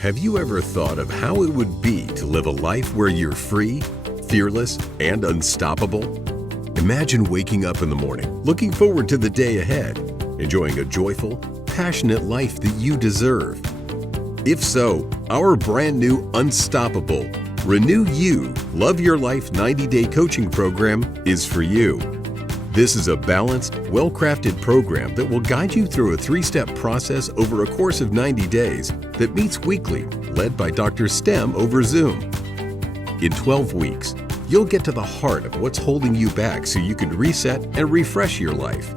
Have you ever thought of how it would be to live a life where you're free, fearless, and unstoppable? Imagine waking up in the morning, looking forward to the day ahead, enjoying a joyful, passionate life that you deserve. If so, our brand new Unstoppable, Renew You, Love Your Life 90-Day Coaching Program is for you. This is a balanced, well-crafted program that will guide you through a 3-step process over a course of 90 days that meets weekly, led by DrStem over Zoom. In 12 weeks, you'll get to the heart of what's holding you back so you can reset and refresh your life.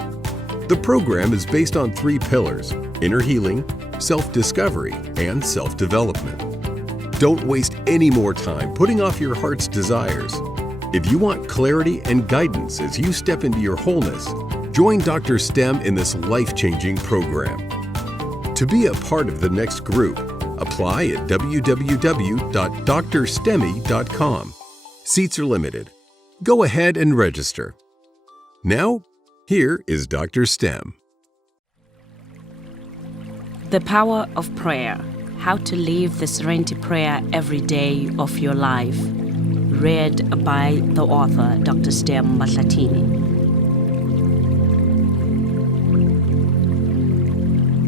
The program is based on 3 pillars: inner healing, self-discovery, and self-development. Don't waste any more time putting off your heart's desires. If you want clarity and guidance as you step into your wholeness, join DrStem in this life-changing program. To be a part of the next group, apply at www.drstemy.com. Seats are limited. Go ahead and register. Now, here is DrStem. The Power of Prayer. How to live the Serenity Prayer every day of your life. Read by the author, DrStem Mahlatini.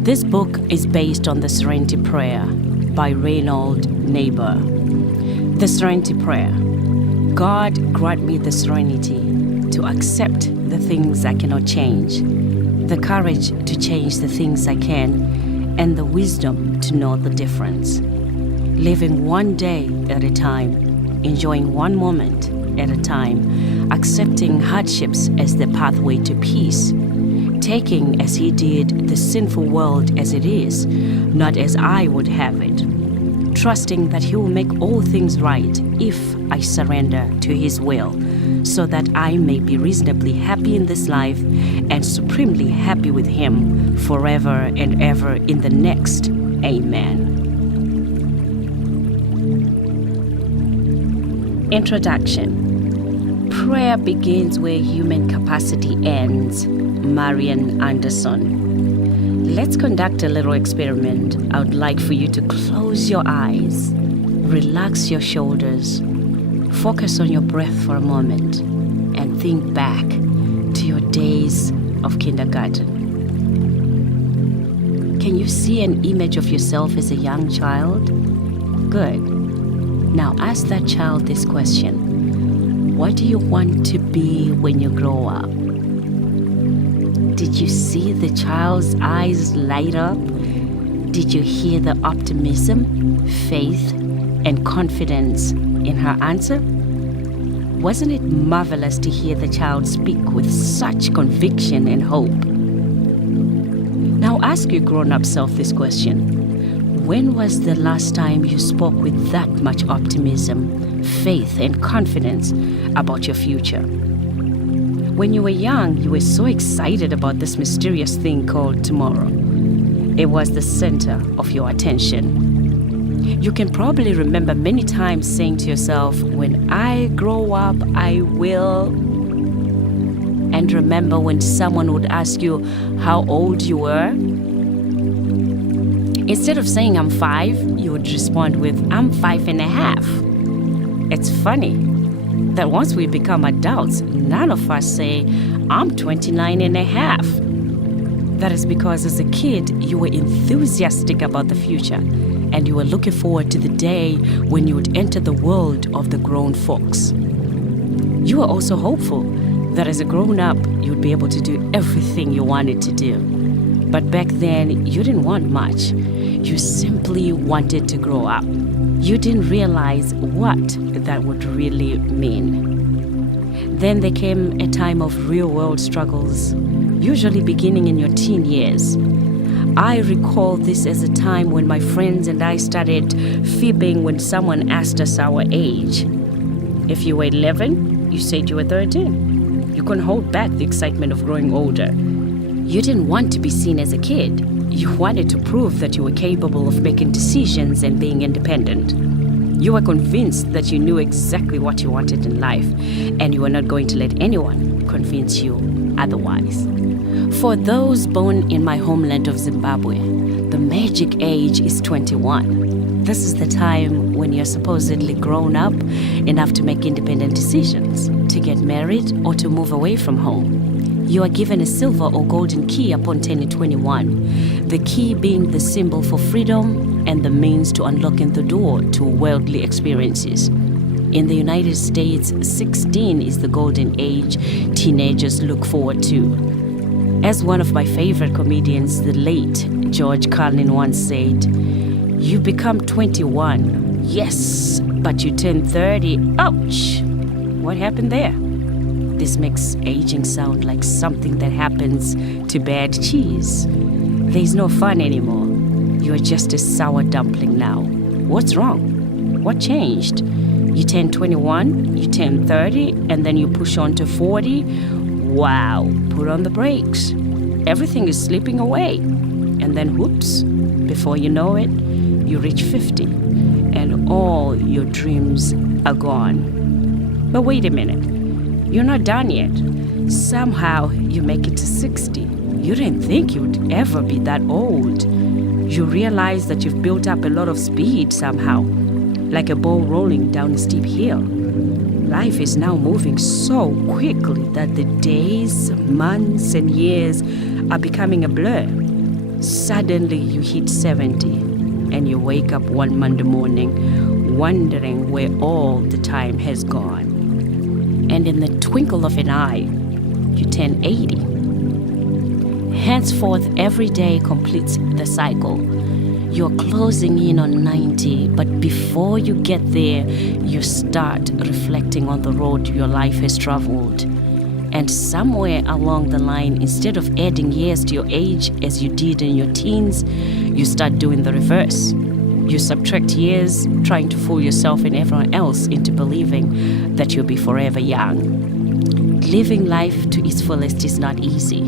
This book is based on the Serenity Prayer by Reynold Neighbor. The Serenity Prayer. God, grant me the serenity to accept the things I cannot change, the courage to change the things I can, and the wisdom to know the difference. Living one day at a time, enjoying one moment at a time, accepting hardships as the pathway to peace, taking as he did the sinful world as it is, not as I would have it, trusting that he will make all things right if I surrender to his will, so that I may be reasonably happy in this life and supremely happy with him forever and ever in the next. Amen. Introduction. Prayer begins where human capacity ends. Marian Anderson. Let's conduct a little experiment. I would like for you to close your eyes, relax your shoulders, focus on your breath for a moment, and think back to your days of kindergarten. Can you see an image of yourself as a young child? Good. Now ask that child this question. What do you want to be when you grow up? Did you see the child's eyes light up? Did you hear the optimism, faith, and confidence in her answer? Wasn't it marvelous to hear the child speak with such conviction and hope? Now ask your grown-up self this question. When was the last time you spoke with that much optimism, faith, and confidence about your future? When you were young, you were so excited about this mysterious thing called tomorrow. It was the center of your attention. You can probably remember many times saying to yourself, when I grow up, I will. And remember when someone would ask you how old you were? Instead of saying I'm 5, you would respond with I'm 5.5. It's funny that once we become adults, none of us say I'm 29.5. That is because as a kid, you were enthusiastic about the future and you were looking forward to the day when you would enter the world of the grown folks. You were also hopeful that as a grown-up, you'd be able to do everything you wanted to do. But back then, you didn't want much. You simply wanted to grow up. You didn't realize what that would really mean. Then there came a time of real-world struggles, usually beginning in your teen years. I recall this as a time when my friends and I started fibbing when someone asked us our age. If you were 11, you said you were 13. You couldn't hold back the excitement of growing older. You didn't want to be seen as a kid. You wanted to prove that you were capable of making decisions and being independent. You were convinced that you knew exactly what you wanted in life, and you were not going to let anyone convince you otherwise. For those born in my homeland of Zimbabwe, the magic age is 21. This is the time when you're supposedly grown up enough to make independent decisions, to get married or to move away from home. You are given a silver or golden key upon turning 21, the key being the symbol for freedom and the means to unlocking the door to worldly experiences. In the United States, 16 is the golden age teenagers look forward to. As one of my favorite comedians, the late George Carlin once said, "You become 21, yes, but you turn 30, ouch!" What happened there? This makes aging sound like something that happens to bad cheese. There's no fun anymore. You're just a sour dumpling now. What's wrong? What changed? You turn 21, you turn 30, and then you push on to 40. Wow, put on the brakes. Everything is slipping away. And then whoops, before you know it, you reach 50, and all your dreams are gone. But wait a minute, you're not done yet. Somehow you make it to 60. You didn't think you would ever be that old. You realize that you've built up a lot of speed somehow, like a ball rolling down a steep hill. Life is now moving so quickly that the days, months, and years are becoming a blur. Suddenly you hit 70, and you wake up one Monday morning wondering where all the time has gone. And in the twinkle of an eye, you turn 80. Henceforth, every day completes the cycle. You're closing in on 90, but before you get there, you start reflecting on the road your life has traveled. And somewhere along the line, instead of adding years to your age as you did in your teens, you start doing the reverse. You subtract years, trying to fool yourself and everyone else into believing that you'll be forever young. Living life to its fullest is not easy.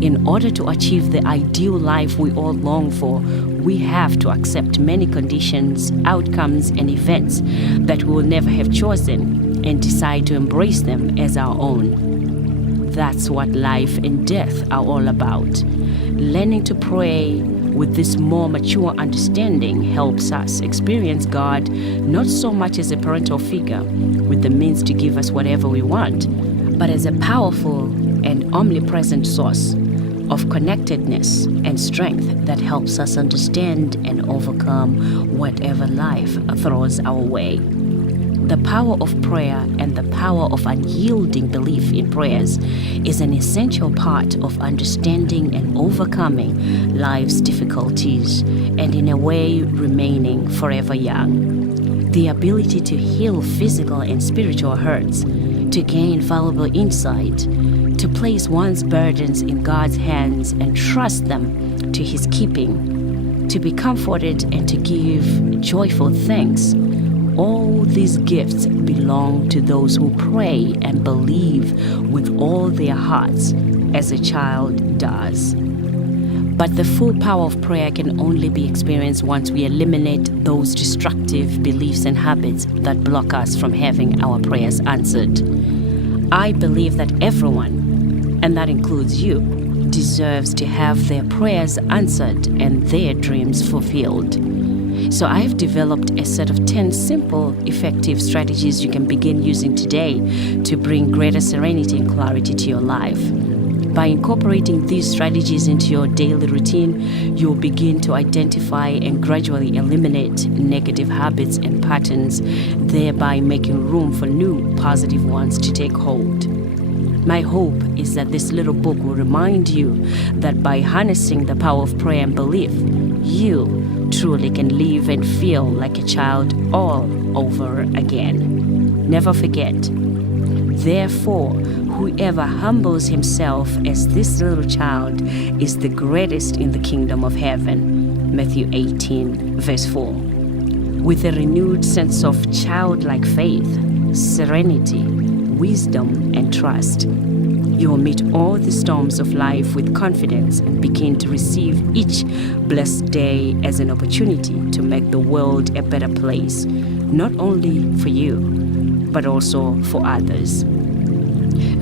In order to achieve the ideal life we all long for, we have to accept many conditions, outcomes, and events that we will never have chosen and decide to embrace them as our own. That's what life and death are all about. Learning to pray with this more mature understanding helps us experience God not so much as a parental figure with the means to give us whatever we want, but as a powerful and omnipresent source of connectedness and strength that helps us understand and overcome whatever life throws our way. The power of prayer and the power of unyielding belief in prayers is an essential part of understanding and overcoming life's difficulties and in a way remaining forever young. The ability to heal physical and spiritual hurts, to gain valuable insight, to place one's burdens in God's hands and trust them to His keeping, to be comforted and to give joyful thanks. All these gifts belong to those who pray and believe with all their hearts, as a child does. But the full power of prayer can only be experienced once we eliminate those destructive beliefs and habits that block us from having our prayers answered. I believe that everyone, and that includes you, deserves to have their prayers answered and their dreams fulfilled. So I have developed a set of 10 simple, effective strategies you can begin using today to bring greater serenity and clarity to your life. By incorporating these strategies into your daily routine, you'll begin to identify and gradually eliminate negative habits and patterns, thereby making room for new, positive ones to take hold. My hope is that this little book will remind you that by harnessing the power of prayer and belief, you truly can live and feel like a child all over again. Never forget, therefore, whoever humbles himself as this little child is the greatest in the kingdom of heaven. Matthew 18, verse 4. With a renewed sense of childlike faith, serenity, wisdom, and trust, you will meet all the storms of life with confidence and begin to receive each blessed day as an opportunity to make the world a better place, not only for you, but also for others.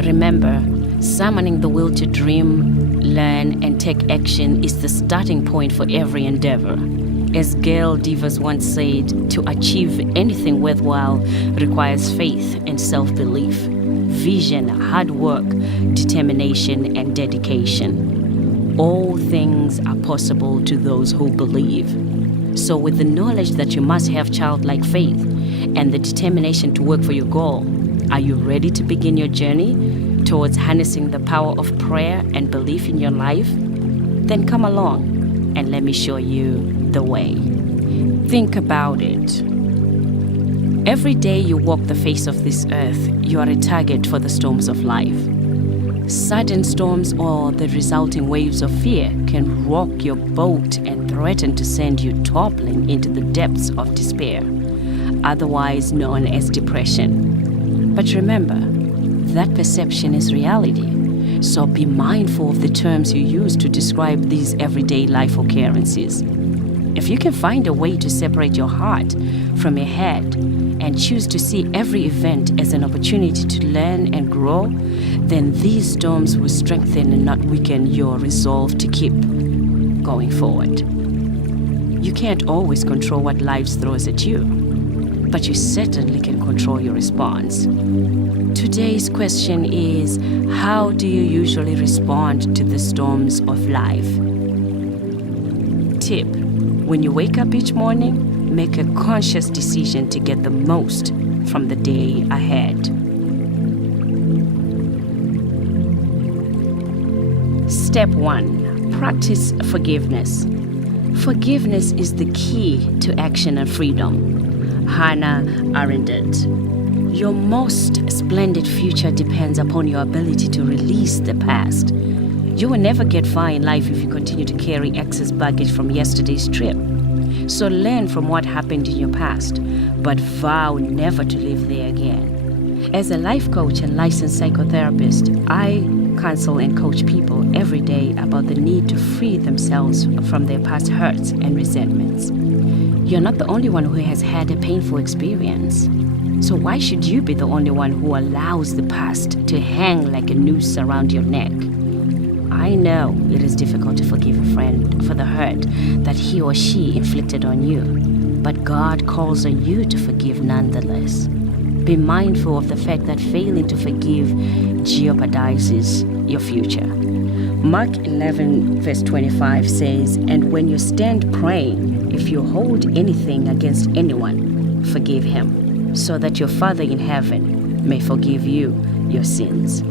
Remember, Summoning the will to dream, learn, and take action is the starting point for every endeavor. As Gail Devers once said, to achieve anything worthwhile requires faith and self-belief, vision, hard work, determination, and dedication. All things are possible to those who believe. So with the knowledge that you must have childlike faith and the determination to work for your goal, are you ready to begin your journey towards harnessing the power of prayer and belief in your life? Then come along and let me show you the way. Think about it. Every day you walk the face of this earth, you are a target for the storms of life. Sudden storms or the resulting waves of fear can rock your boat and threaten to send you toppling into the depths of despair, otherwise known as depression. But remember, that perception is reality, so be mindful of the terms you use to describe these everyday life occurrences. If you can find a way to separate your heart from your head and choose to see every event as an opportunity to learn and grow, then these storms will strengthen and not weaken your resolve to keep going forward. You can't always control what life throws at you, but you certainly can control your response. Today's question is, how do you usually respond to the storms of life? Tip: when you wake up each morning, make a conscious decision to get the most from the day ahead. Step 1. Practice forgiveness. Forgiveness is the key to action and freedom. Hannah Arendt. Your most splendid future depends upon your ability to release the past. You will never get far in life if you continue to carry excess baggage from yesterday's trip. So learn from what happened in your past, but vow never to live there again. As a life coach and licensed psychotherapist, I counsel and coach people every day about the need to free themselves from their past hurts and resentments. You're not the only one who has had a painful experience. So why should you be the only one who allows the past to hang like a noose around your neck? I know it is difficult to forgive a friend for the hurt that he or she inflicted on you, but God calls on you to forgive nonetheless. Be mindful of the fact that failing to forgive jeopardizes your future. Mark 11 verse 25 says, "And when you stand praying, if you hold anything against anyone, forgive him, so that your Father in heaven may forgive you your sins."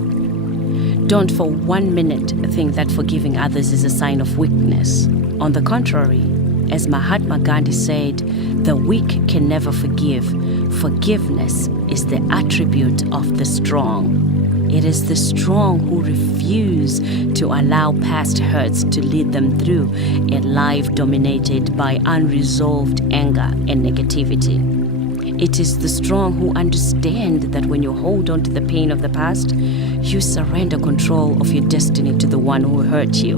Don't for 1 minute think that forgiving others is a sign of weakness. On the contrary, as Mahatma Gandhi said, the weak can never forgive. Forgiveness is the attribute of the strong. It is the strong who refuse to allow past hurts to lead them through a life dominated by unresolved anger and negativity. It is the strong who understand that when you hold on to the pain of the past, you surrender control of your destiny to the one who hurt you.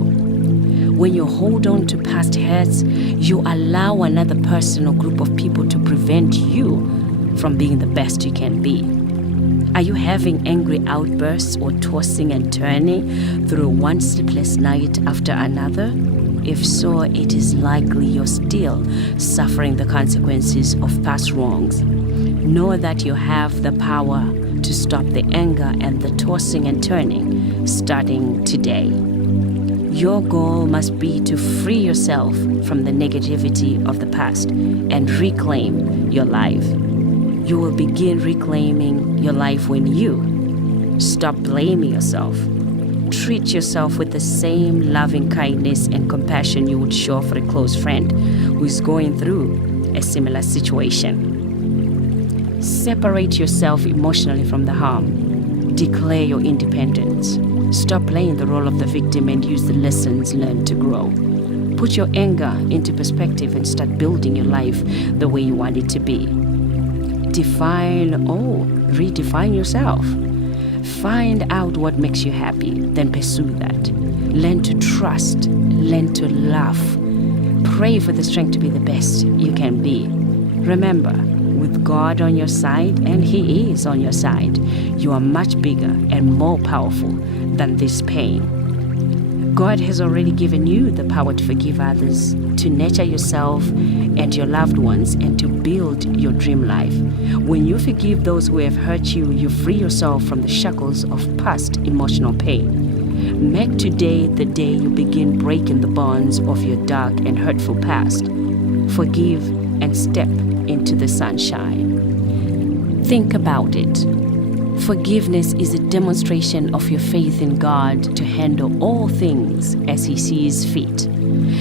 When you hold on to past hurts, you allow another person or group of people to prevent you from being the best you can be. Are you having angry outbursts or tossing and turning through one sleepless night after another? If so, it is likely you're still suffering the consequences of past wrongs. Know that you have the power to stop the anger and the tossing and turning starting today. Your goal must be to free yourself from the negativity of the past and reclaim your life. You will begin reclaiming your life when you stop blaming yourself. Treat yourself with the same loving kindness and compassion you would show for a close friend who is going through a similar situation. Separate yourself emotionally from the harm. Declare your independence. Stop playing the role of the victim and use the lessons learned to grow. Put your anger into perspective and start building your life the way you want it to be. Redefine yourself. Find out what makes you happy, then pursue that. Learn to trust, learn to love. Pray for the strength to be the best you can be. Remember, with God on your side, and He is on your side, you are much bigger and more powerful than this pain. God has already given you the power to forgive others, to nurture yourself and your loved ones, and to build your dream life. When you forgive those who have hurt you, you free yourself from the shackles of past emotional pain. Make today the day you begin breaking the bonds of your dark and hurtful past. Forgive and step into the sunshine. Think about it. Forgiveness is a demonstration of your faith in God to handle all things as He sees fit.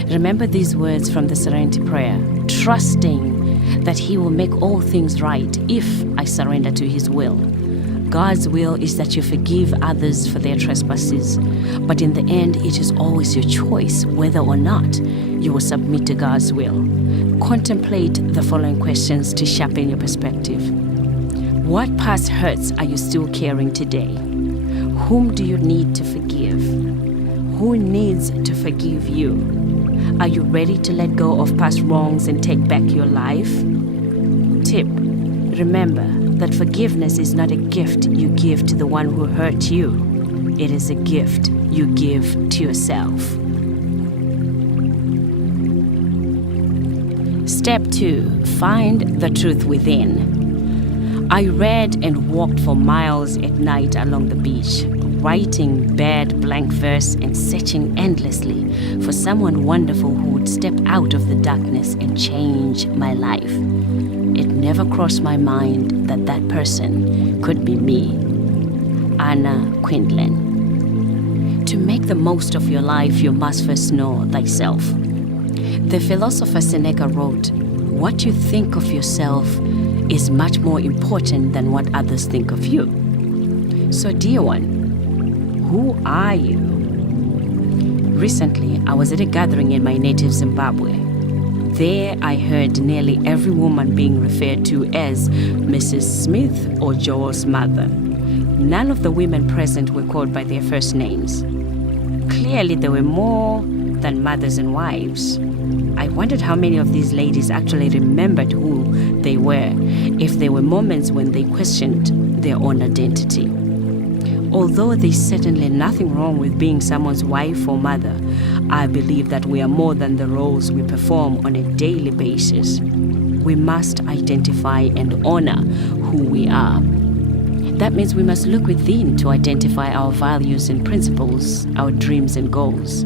Remember these words from the Serenity Prayer, trusting that He will make all things right if I surrender to His will. God's will is that you forgive others for their trespasses, but in the end, it is always your choice whether or not you will submit to God's will. Contemplate the following questions to sharpen your perspective. What past hurts are you still carrying today? Whom do you need to forgive? Who needs to forgive you? Are you ready to let go of past wrongs and take back your life? Tip: remember that forgiveness is not a gift you give to the one who hurt you. It is a gift you give to yourself. Step 2. Find the truth within. I read and walked for miles at night along the beach, writing bad blank verse and searching endlessly for someone wonderful who would step out of the darkness and change my life. It never crossed my mind that that person could be me, Anna Quindlen. To make the most of your life, you must first know thyself. The philosopher Seneca wrote, "What you think of yourself is much more important than what others think of you." So, dear one, who are you? Recently, I was at a gathering in my native Zimbabwe. There, I heard nearly every woman being referred to as Mrs. Smith or Joel's mother. None of the women present were called by their first names. Clearly, there were more than mothers and wives. I wondered how many of these ladies actually remembered who they were, if there were moments when they questioned their own identity. Although there's certainly nothing wrong with being someone's wife or mother, I believe that we are more than the roles we perform on a daily basis. We must identify and honor who we are. That means we must look within to identify our values and principles, our dreams and goals,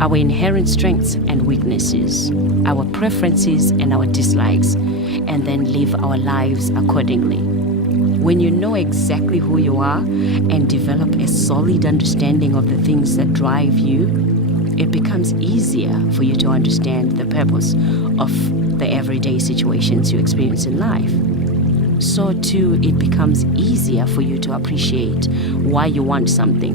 our inherent strengths and weaknesses, our preferences and our dislikes, and then live our lives accordingly. When you know exactly who you are and develop a solid understanding of the things that drive you, it becomes easier for you to understand the purpose of the everyday situations you experience in life. So too, it becomes easier for you to appreciate why you want something,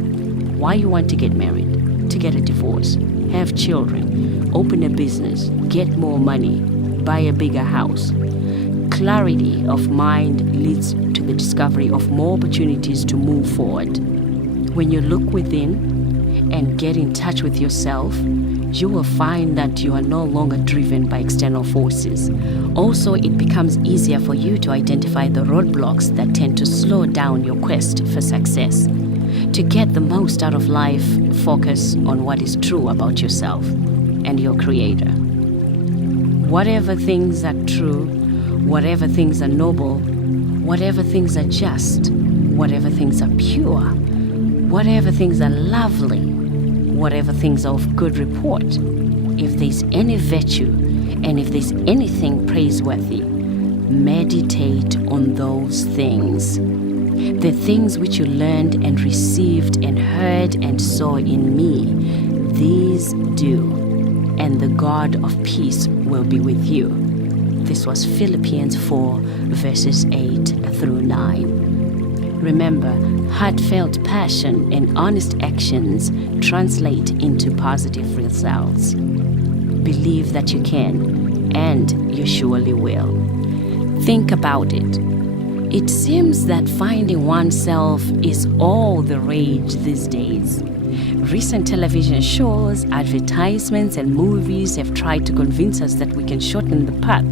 why you want to get married, to get a divorce, have children, open a business, get more money, buy a bigger house. Clarity of mind leads to the discovery of more opportunities to move forward. When you look within and get in touch with yourself, you will find that you are no longer driven by external forces. Also, it becomes easier for you to identify the roadblocks that tend to slow down your quest for success. To get the most out of life, focus on what is true about yourself and your Creator. Whatever things are true, whatever things are noble, whatever things are just, whatever things are pure, whatever things are lovely, whatever things are of good report, if there's any virtue and if there's anything praiseworthy, meditate on those things. The things which you learned and received and heard and saw in me, these do, and the God of peace will be with you. This was Philippians 4, verses 8 through 9. Remember, heartfelt passion and honest actions translate into positive results. Believe that you can, and you surely will. Think about it. It seems that finding oneself is all the rage these days. Recent television shows, advertisements, and movies have tried to convince us that we can shorten the path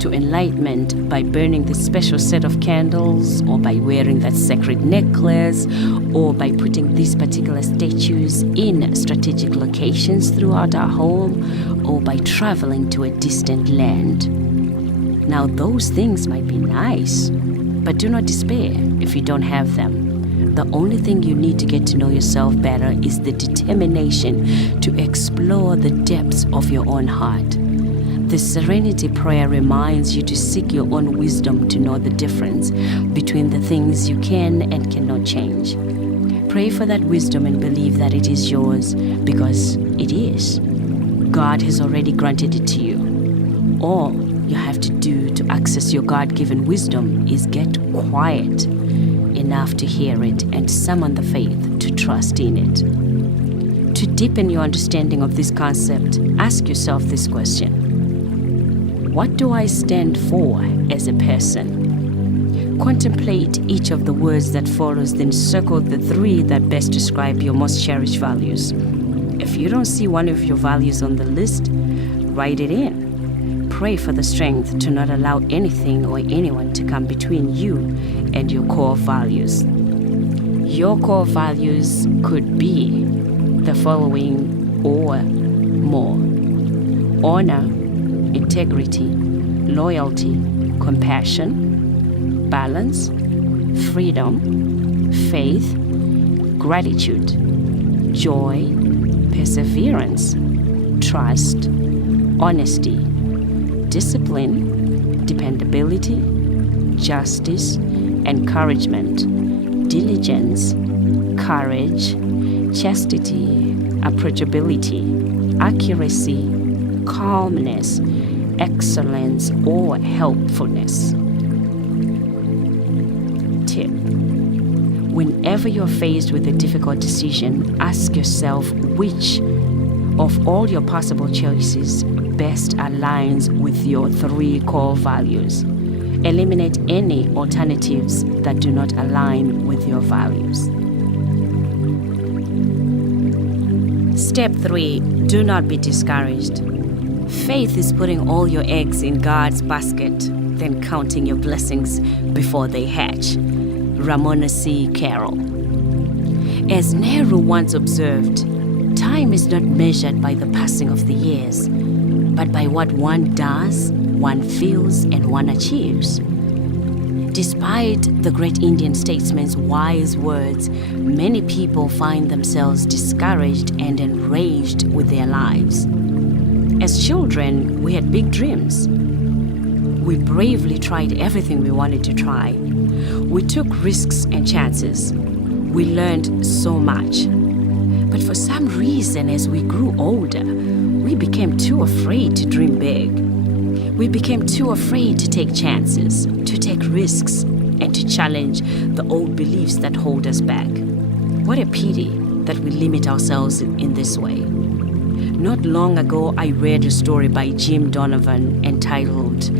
to enlightenment by burning this special set of candles, or by wearing that sacred necklace, or by putting these particular statues in strategic locations throughout our home, or by traveling to a distant land. Now, those things might be nice, but do not despair if you don't have them. The only thing you need to get to know yourself better is the determination to explore the depths of your own heart. The Serenity Prayer reminds you to seek your own wisdom to know the difference between the things you can and cannot change. Pray for that wisdom and believe that it is yours, because it is. God has already granted it to you. All you have to do to access your God-given wisdom is get quiet enough to hear it and summon the faith to trust in it. To deepen your understanding of this concept, ask yourself this question: what do I stand for as a person? Contemplate each of the words that follows, then circle the 3 that best describe your most cherished values. If you don't see one of your values on the list, write it in. Pray for the strength to not allow anything or anyone to come between you and your core values. Your core values could be the following or more: honor, integrity, loyalty, compassion, balance, freedom, faith, gratitude, joy, perseverance, trust, honesty, discipline, dependability, justice, encouragement, diligence, courage, chastity, approachability, accuracy, calmness, excellence, or helpfulness. Tip: whenever you're faced with a difficult decision, ask yourself which of all your possible choices best aligns with your 3 core values. Eliminate any alternatives that do not align with your values. Step 3. Do not be discouraged. Faith is putting all your eggs in God's basket, then counting your blessings before they hatch. Ramona C. Carroll. As Nehru once observed, time is not measured by the passing of the years, but by what one does, one feels, and one achieves. Despite the great Indian statesman's wise words, many people find themselves discouraged and enraged with their lives. As children, we had big dreams. We bravely tried everything we wanted to try. We took risks and chances. We learned so much. But for some reason, as we grew older, we became too afraid to dream big. We became too afraid to take chances, to take risks, and to challenge the old beliefs that hold us back. What a pity that we limit ourselves in this way. Not long ago, I read a story by Jim Donovan entitled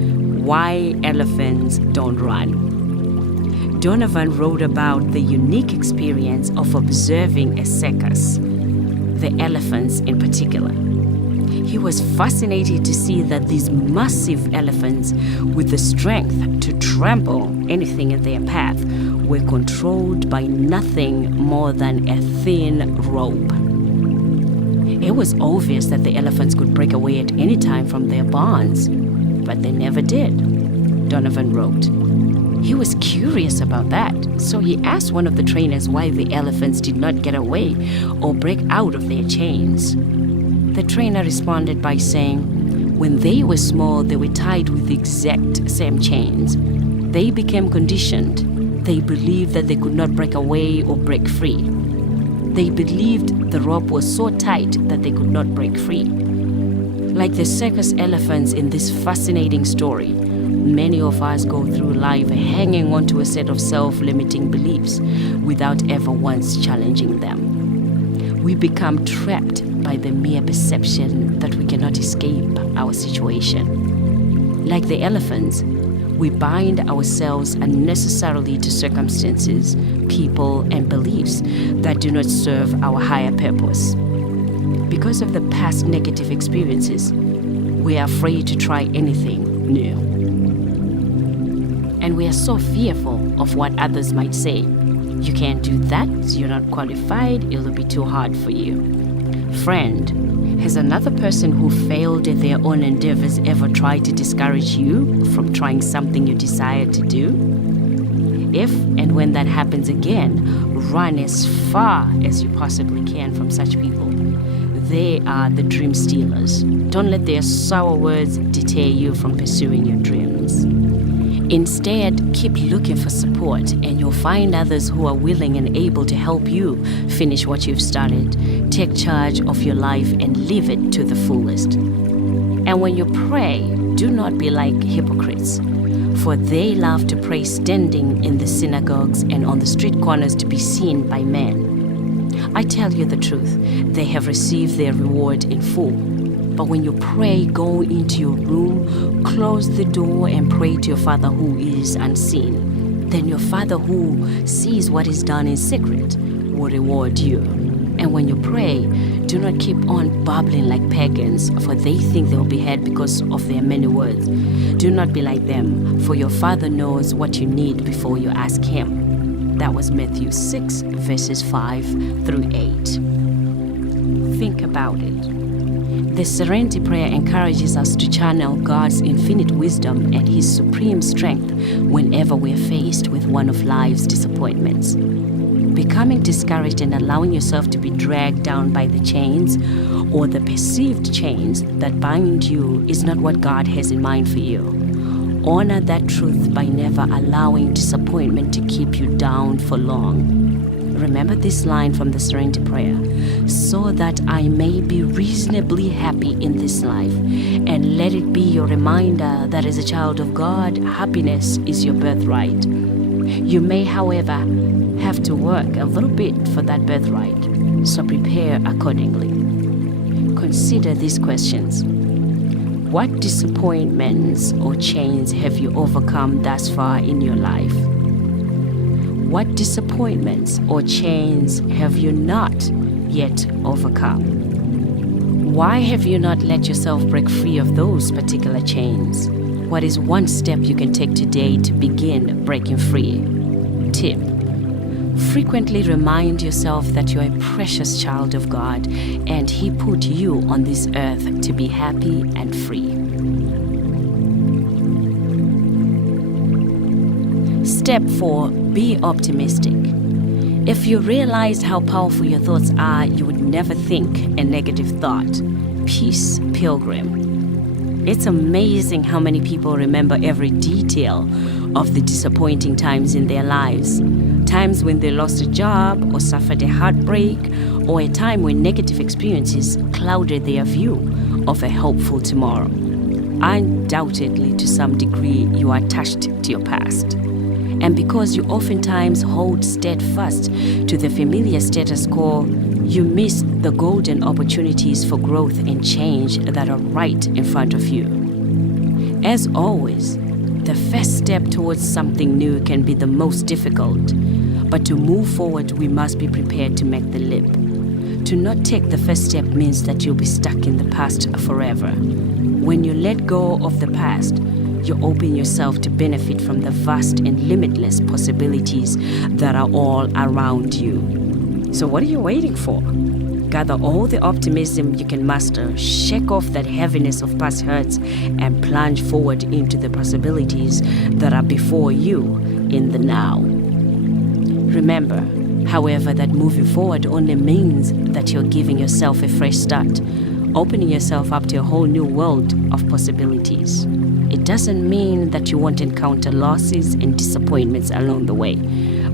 "Why Elephants Don't Run." Donovan wrote about the unique experience of observing a circus, the elephants in particular. He was fascinated to see that these massive elephants, with the strength to trample anything in their path, were controlled by nothing more than a thin rope. It was obvious that the elephants could break away at any time from their bonds, but they never did, Donovan wrote. He was curious about that, so he asked one of the trainers why the elephants did not get away or break out of their chains. The trainer responded by saying, when they were small, they were tied with the exact same chains. They became conditioned. They believed that they could not break away or break free. They believed the rope was so tight that they could not break free. Like the circus elephants in this fascinating story, many of us go through life hanging on to a set of self-limiting beliefs without ever once challenging them. We become trapped by the mere perception that we cannot escape our situation. Like the elephants, we bind ourselves unnecessarily to circumstances, people, and beliefs that do not serve our higher purpose. Because of the past negative experiences, we are afraid to try anything new. And we are so fearful of what others might say. You can't do that, you're not qualified, it'll be too hard for you. Friend, has another person who failed at their own endeavors ever tried to discourage you from trying something you desire to do? If and when that happens again, run as far as you possibly can from such people. They are the dream stealers. Don't let their sour words deter you from pursuing your dreams. Instead, keep looking for support, and you'll find others who are willing and able to help you finish what you've started. Take charge of your life and live it to the fullest. And when you pray, do not be like hypocrites, for they love to pray standing in the synagogues and on the street corners to be seen by men. I tell you the truth, they have received their reward in full. But when you pray, go into your room, close the door, and pray to your Father who is unseen. Then your Father who sees what is done in secret will reward you. And when you pray, do not keep on babbling like pagans, for they think they will be heard because of their many words. Do not be like them, for your Father knows what you need before you ask Him. That was Matthew 6, verses 5 through 8. Think about it. The Serenity Prayer encourages us to channel God's infinite wisdom and His supreme strength whenever we're faced with one of life's disappointments. Becoming discouraged and allowing yourself to be dragged down by the chains or the perceived chains that bind you is not what God has in mind for you. Honor that truth by never allowing disappointment to keep you down for long. Remember this line from the Serenity Prayer: so that I may be reasonably happy in this life, and let it be your reminder that as a child of God, happiness is your birthright. You may, however, have to work a little bit for that birthright, so prepare accordingly. Consider these questions. What disappointments or chains have you overcome thus far in your life? What disappointments or chains have you not yet overcome? Why have you not let yourself break free of those particular chains? What is one step you can take today to begin breaking free? Tip: frequently remind yourself that you're a precious child of God and He put you on this earth to be happy and free. Step 4. Be optimistic. If you realized how powerful your thoughts are, you would never think a negative thought. Peace, pilgrim. It's amazing how many people remember every detail of the disappointing times in their lives. Times when they lost a job or suffered a heartbreak, or a time when negative experiences clouded their view of a hopeful tomorrow. Undoubtedly, to some degree, you are attached to your past. And because you oftentimes hold steadfast to the familiar status quo, you miss the golden opportunities for growth and change that are right in front of you. As always, the first step towards something new can be the most difficult, but to move forward, we must be prepared to make the leap. To not take the first step means that you'll be stuck in the past forever. When you let go of the past, you open yourself to benefit from the vast and limitless possibilities that are all around you. So what are you waiting for? Gather all the optimism you can muster, shake off that heaviness of past hurts, and plunge forward into the possibilities that are before you in the now. Remember, however, that moving forward only means that you're giving yourself a fresh start, opening yourself up to a whole new world of possibilities. It doesn't mean that you won't encounter losses and disappointments along the way,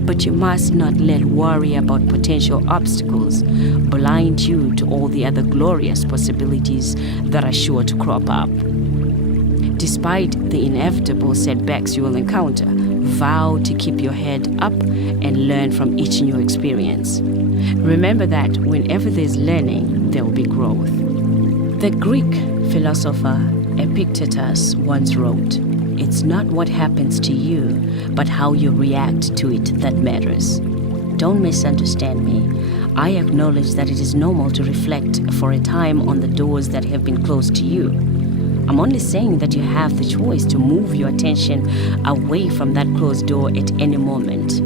but you must not let worry about potential obstacles blind you to all the other glorious possibilities that are sure to crop up. Despite the inevitable setbacks you will encounter, vow to keep your head up and learn from each new experience. Remember that whenever there's learning, there will be growth. The Greek philosopher Epictetus once wrote, it's not what happens to you, but how you react to it that matters. Don't misunderstand me. I acknowledge that it is normal to reflect for a time on the doors that have been closed to you. I'm only saying that you have the choice to move your attention away from that closed door at any moment.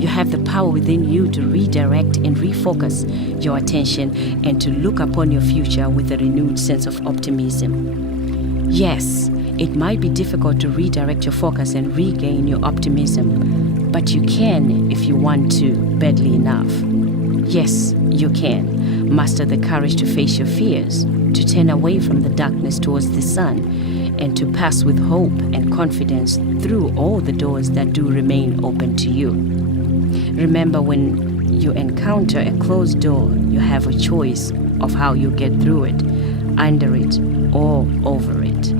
You have the power within you to redirect and refocus your attention and to look upon your future with a renewed sense of optimism. Yes, it might be difficult to redirect your focus and regain your optimism, but you can if you want to badly enough. Yes, you can. Muster the courage to face your fears, to turn away from the darkness towards the sun, and to pass with hope and confidence through all the doors that do remain open to you. Remember, when you encounter a closed door, you have a choice of how you get through it, under it, or over it.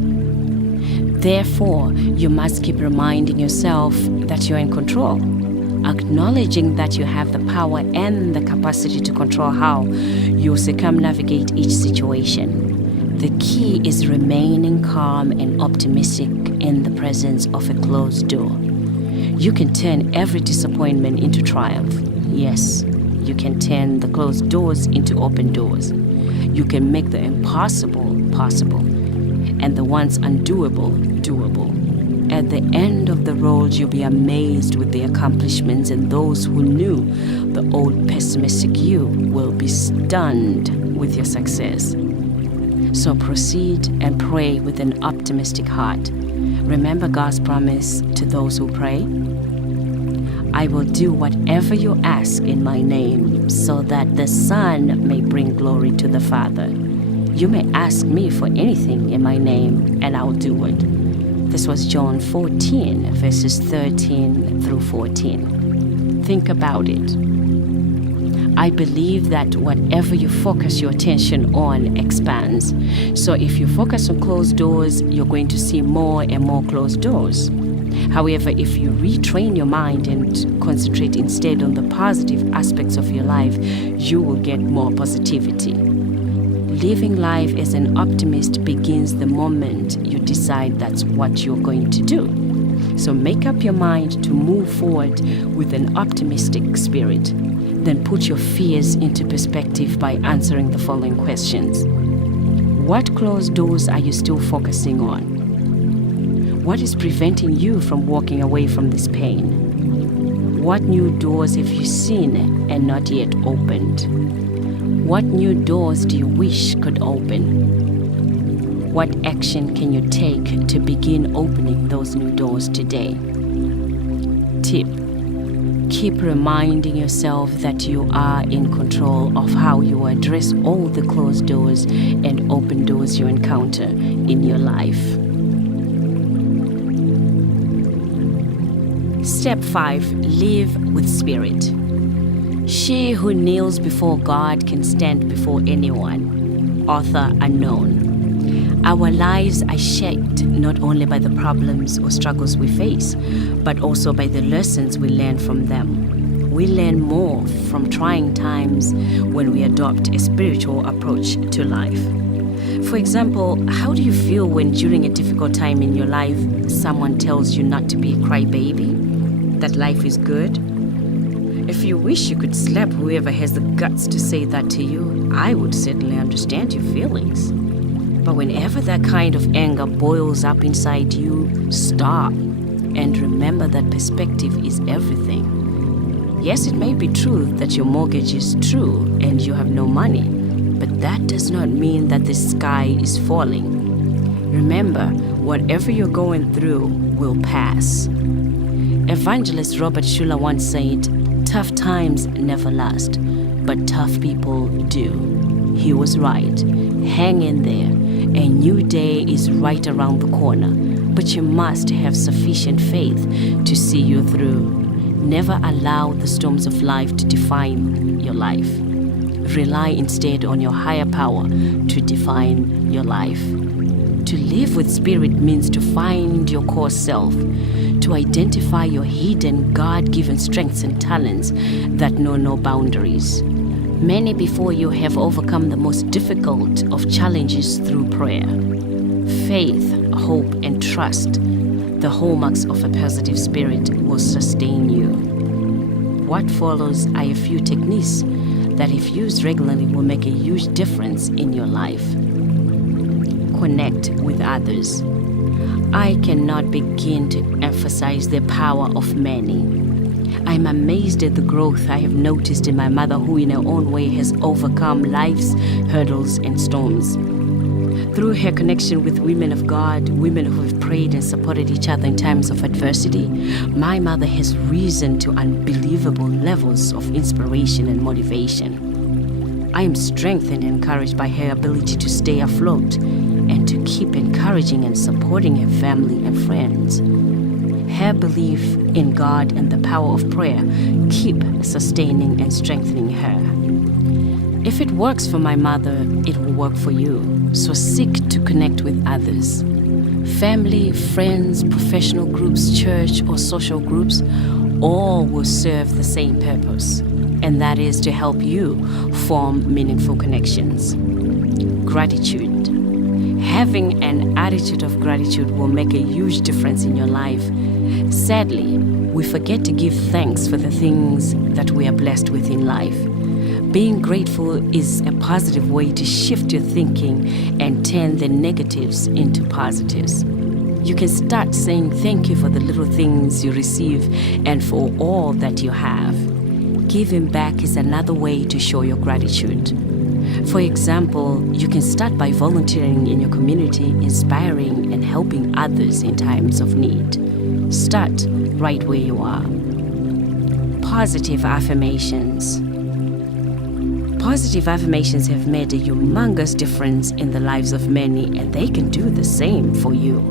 Therefore, you must keep reminding yourself that you're in control, acknowledging that you have the power and the capacity to control how you circumnavigate each situation. The key is remaining calm and optimistic in the presence of a closed door. You can turn every disappointment into triumph. Yes, you can turn the closed doors into open doors. You can make the impossible possible and the once undoable doable. At the end of the road, you'll be amazed with the accomplishments, and those who knew the old pessimistic you will be stunned with your success. So proceed and pray with an optimistic heart. Remember God's promise to those who pray. I will do whatever you ask in my name, so that the Son may bring glory to the Father. You may ask me for anything in my name, and I'll do it. This was John 14, verses 13 through 14. Think about it. I believe that whatever you focus your attention on expands. So if you focus on closed doors, you're going to see more and more closed doors. However, if you retrain your mind and concentrate instead on the positive aspects of your life, you will get more positivity. Living life as an optimist begins the moment you decide that's what you're going to do. So make up your mind to move forward with an optimistic spirit. Then put your fears into perspective by answering the following questions. What closed doors are you still focusing on? What is preventing you from walking away from this pain? What new doors have you seen and not yet opened? What new doors do you wish could open? What action can you take to begin opening those new doors today? Tip: keep reminding yourself that you are in control of how you address all the closed doors and open doors you encounter in your life. Step 5. Live with spirit. She who kneels before God can stand before anyone. Author unknown. Our lives are shaped not only by the problems or struggles we face, but also by the lessons we learn from them. We learn more from trying times when we adopt a spiritual approach to life. For example, how do you feel when during a difficult time in your life, someone tells you not to be a crybaby, that life is good? If you wish you could slap whoever has the guts to say that to you, I would certainly understand your feelings. But whenever that kind of anger boils up inside you, stop and remember that perspective is everything. Yes, it may be true that your mortgage is true and you have no money, but that does not mean that the sky is falling. Remember, whatever you're going through will pass. Evangelist Robert Schuller once said, "Tough times never last, but tough people do." He was right. Hang in there. A new day is right around the corner, but you must have sufficient faith to see you through. Never allow the storms of life to define your life. Rely instead on your higher power to define your life. To live with spirit means to find your core self, to identify your hidden God-given strengths and talents that know no boundaries. Many before you have overcome the most difficult of challenges through prayer. Faith, hope, and trust The hallmarks of a positive spirit will sustain you. What follows are a few techniques that, if used regularly, will make a huge difference in your life. Connect with others. I cannot begin to emphasize the power of many. I'm amazed at the growth I have noticed in my mother, who in her own way has overcome life's hurdles and storms. Through her connection with women of God, women who have prayed and supported each other in times of adversity, my mother has risen to unbelievable levels of inspiration and motivation. I am strengthened and encouraged by her ability to stay afloat and to keep encouraging and supporting her family and friends. Her belief in God and the power of prayer keep sustaining and strengthening her. If it works for my mother, it will work for you. So seek to connect with others. Family, friends, professional groups, church, or social groups, all will serve the same purpose, and that is to help you form meaningful connections. Gratitude. Having an attitude of gratitude will make a huge difference in your life. Sadly, we forget to give thanks for the things that we are blessed with in life. Being grateful is a positive way to shift your thinking and turn the negatives into positives. You can start saying thank you for the little things you receive and for all that you have. Giving back is another way to show your gratitude. For example, you can start by volunteering in your community, inspiring and helping others in times of need. Start right where you are. Positive affirmations. Positive affirmations have made a humongous difference in the lives of many, and they can do the same for you.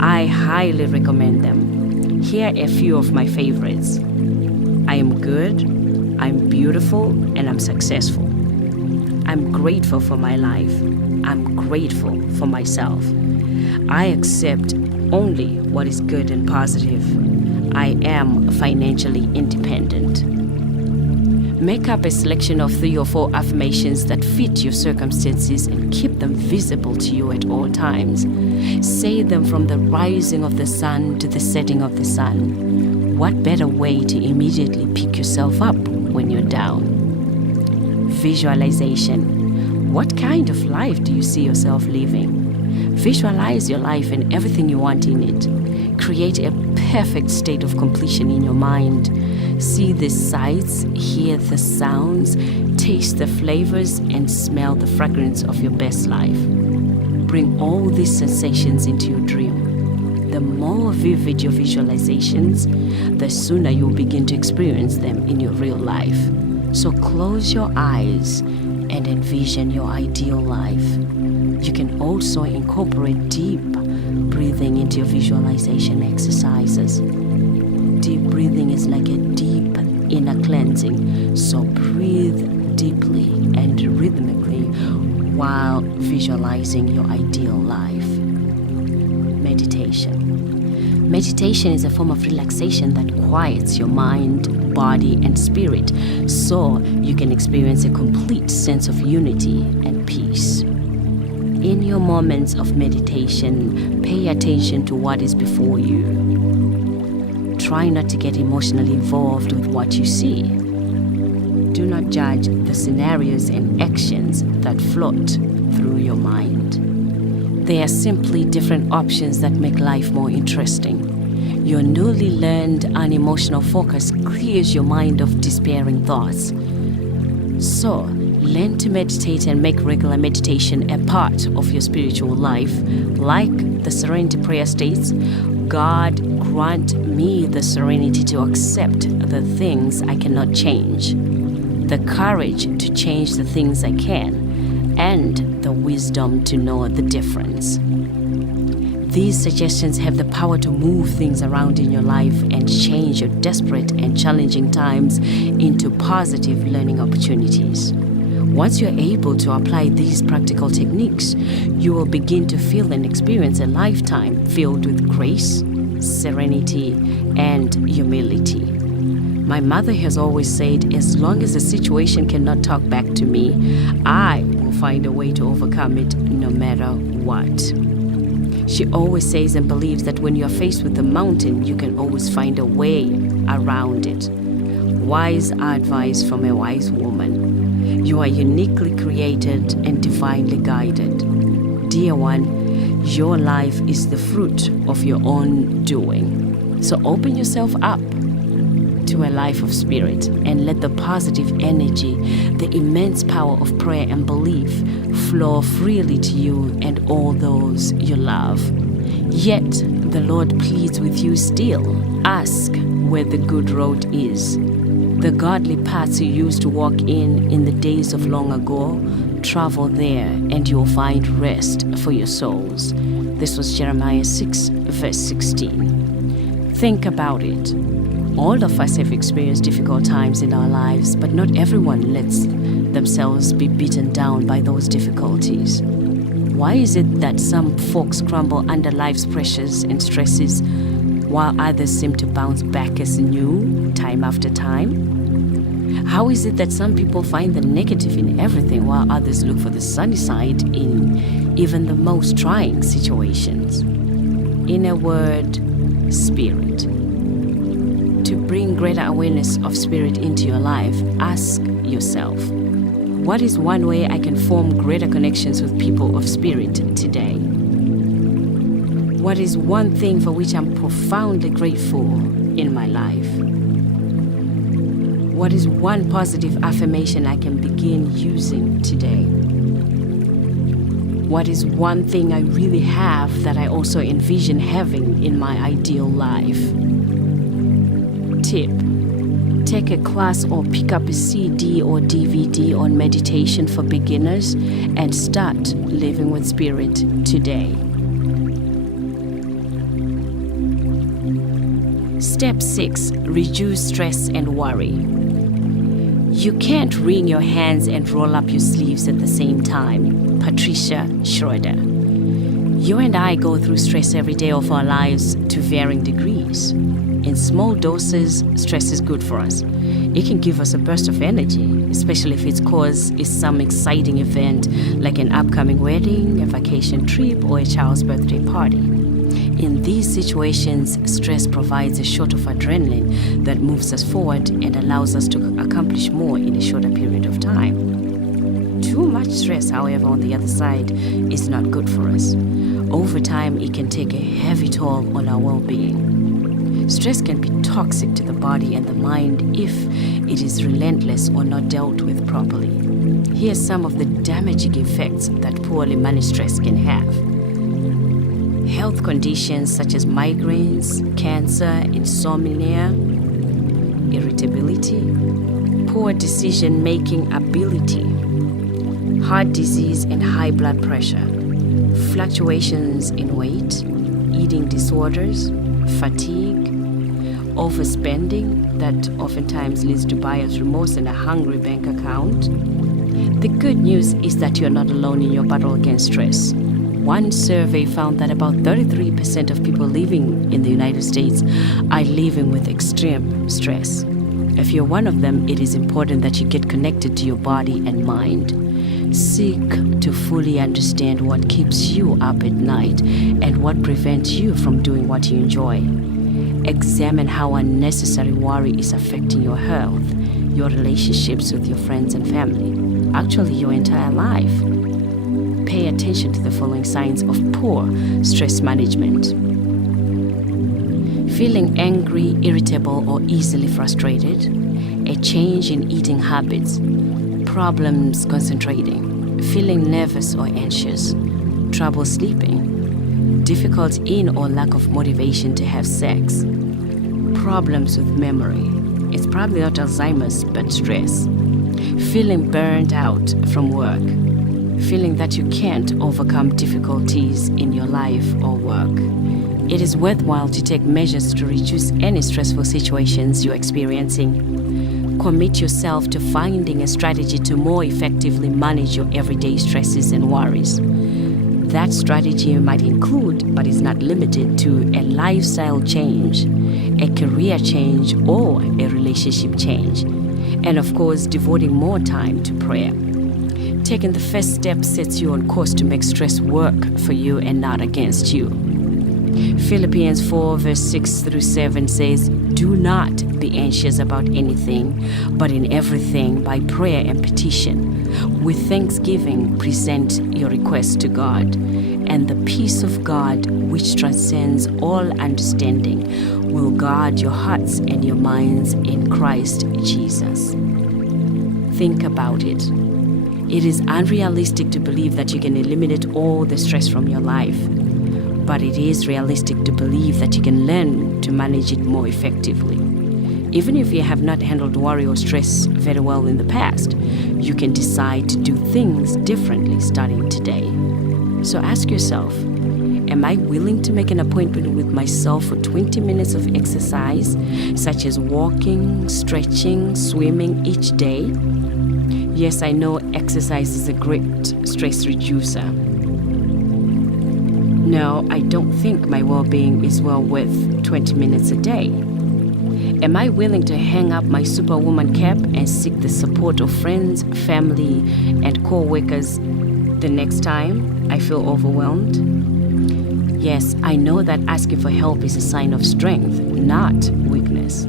I highly recommend them. Here are a few of my favorites. I am good, I'm beautiful, and I'm successful. I'm grateful for my life. I'm grateful for myself. I accept only what is good and positive. I am financially independent. Make up a selection of 3 or 4 affirmations that fit your circumstances and keep them visible to you at all times. Say them from the rising of the sun to the setting of the sun. What better way to immediately pick yourself up when you're down? Visualization. What kind of life do you see yourself living? Visualize your life and everything you want in it. Create a perfect state of completion in your mind. See the sights, hear the sounds, taste the flavors, and smell the fragrance of your best life. Bring all these sensations into your dream. The more vivid your visualizations, the sooner you'll begin to experience them in your real life. So close your eyes and envision your ideal life. You can also incorporate deep breathing into your visualization exercises. Deep breathing is like a deep inner cleansing, so breathe deeply and rhythmically while visualizing your ideal life. Meditation. Meditation is a form of relaxation that quiets your mind, body, and spirit, so you can experience a complete sense of unity and peace. In your moments of meditation, pay attention to what is before you. Try not to get emotionally involved with what you see. Do not judge the scenarios and actions that float through your mind. They are simply different options that make life more interesting. Your newly learned unemotional focus clears your mind of despairing thoughts. So, learn to meditate and make regular meditation a part of your spiritual life. Like the Serenity Prayer states, God grant me the serenity to accept the things I cannot change, the courage to change the things I can, and the wisdom to know the difference. These suggestions have the power to move things around in your life and change your desperate and challenging times into positive learning opportunities. Once you're able to apply these practical techniques, you will begin to feel and experience a lifetime filled with grace, serenity, and humility. My mother has always said, as long as the situation cannot talk back to me, I will find a way to overcome it no matter what. She always says and believes that when you are faced with a mountain, you can always find a way around it. Wise advice from a wise woman. You are uniquely created and divinely guided. Dear one, your life is the fruit of your own doing. So open yourself up to a life of spirit and let the positive energy, the immense power of prayer and belief flow freely to you and all those you love. Yet the Lord pleads with you still. Ask where the good road is. The godly paths you used to walk in the days of long ago, travel there and you'll find rest for your souls. This was Jeremiah 6, verse 16. Think about it. All of us have experienced difficult times in our lives, but not everyone lets themselves be beaten down by those difficulties. Why is it that some folks crumble under life's pressures and stresses, while others seem to bounce back as new time after time? How is it that some people find the negative in everything, while others look for the sunny side in even the most trying situations? In a word, spirit. To bring greater awareness of spirit into your life, ask yourself, what is one way I can form greater connections with people of spirit today? What is one thing for which I'm profoundly grateful in my life? What is one positive affirmation I can begin using today? What is one thing I really have that I also envision having in my ideal life? Tip: take a class or pick up a CD or DVD on meditation for beginners and start living with spirit today. Step 6. Reduce stress and worry. You can't wring your hands and roll up your sleeves at the same time. Patricia Schroeder. You and I go through stress every day of our lives to varying degrees. In small doses, stress is good for us. It can give us a burst of energy, especially if its cause is some exciting event like an upcoming wedding, a vacation trip, or a child's birthday party. In these situations, stress provides a shot of adrenaline that moves us forward and allows us to accomplish more in a shorter period of time. Too much stress, however, on the other side, is not good for us. Over time, it can take a heavy toll on our well-being. Stress can be toxic to the body and the mind if it is relentless or not dealt with properly. Here are some of the damaging effects that poorly managed stress can have. Health conditions such as migraines, cancer, insomnia, irritability, poor decision-making ability, heart disease and high blood pressure, fluctuations in weight, eating disorders, fatigue, overspending that oftentimes leads to buyer's remorse and a hungry bank account. The good news is that you're not alone in your battle against stress. One survey found that about 33% of people living in the United States are living with extreme stress. If you're one of them, it is important that you get connected to your body and mind. Seek to fully understand what keeps you up at night and what prevents you from doing what you enjoy. Examine how unnecessary worry is affecting your health, your relationships with your friends and family, actually your entire life. Pay attention to the following signs of poor stress management. Feeling angry, irritable, or easily frustrated, a change in eating habits, problems concentrating, feeling nervous or anxious, trouble sleeping, difficult in or lack of motivation to have sex, problems with memory. It's probably not Alzheimer's, but stress. Feeling burned out from work, feeling that you can't overcome difficulties in your life or work. It is worthwhile to take measures to reduce any stressful situations you're experiencing. Commit yourself to finding a strategy to more effectively manage your everyday stresses and worries. That strategy might include, but is not limited to, a lifestyle change, a career change, or a relationship change. And of course, devoting more time to prayer. taking the first step sets you on course to make stress work for you and not against you. Philippians 4 verse 6 through 7 says, "Do not be anxious about anything, but in everything by prayer and petition. With thanksgiving present your requests to God, and the peace of God, which transcends all understanding, will guard your hearts and your minds in Christ Jesus." Think about it. It is unrealistic to believe that you can eliminate all the stress from your life, but it is realistic to believe that you can learn to manage it more effectively. Even if you have not handled worry or stress very well in the past, you can decide to do things differently starting today. So ask yourself, am I willing to make an appointment with myself for 20 minutes of exercise, such as walking, stretching, swimming each day? Yes, I know exercise is a great stress reducer. No, I don't think my well-being is well worth 20 minutes a day. Am I willing to hang up my superwoman cap and seek the support of friends, family, and co-workers the next time I feel overwhelmed? Yes, I know that asking for help is a sign of strength, not weakness.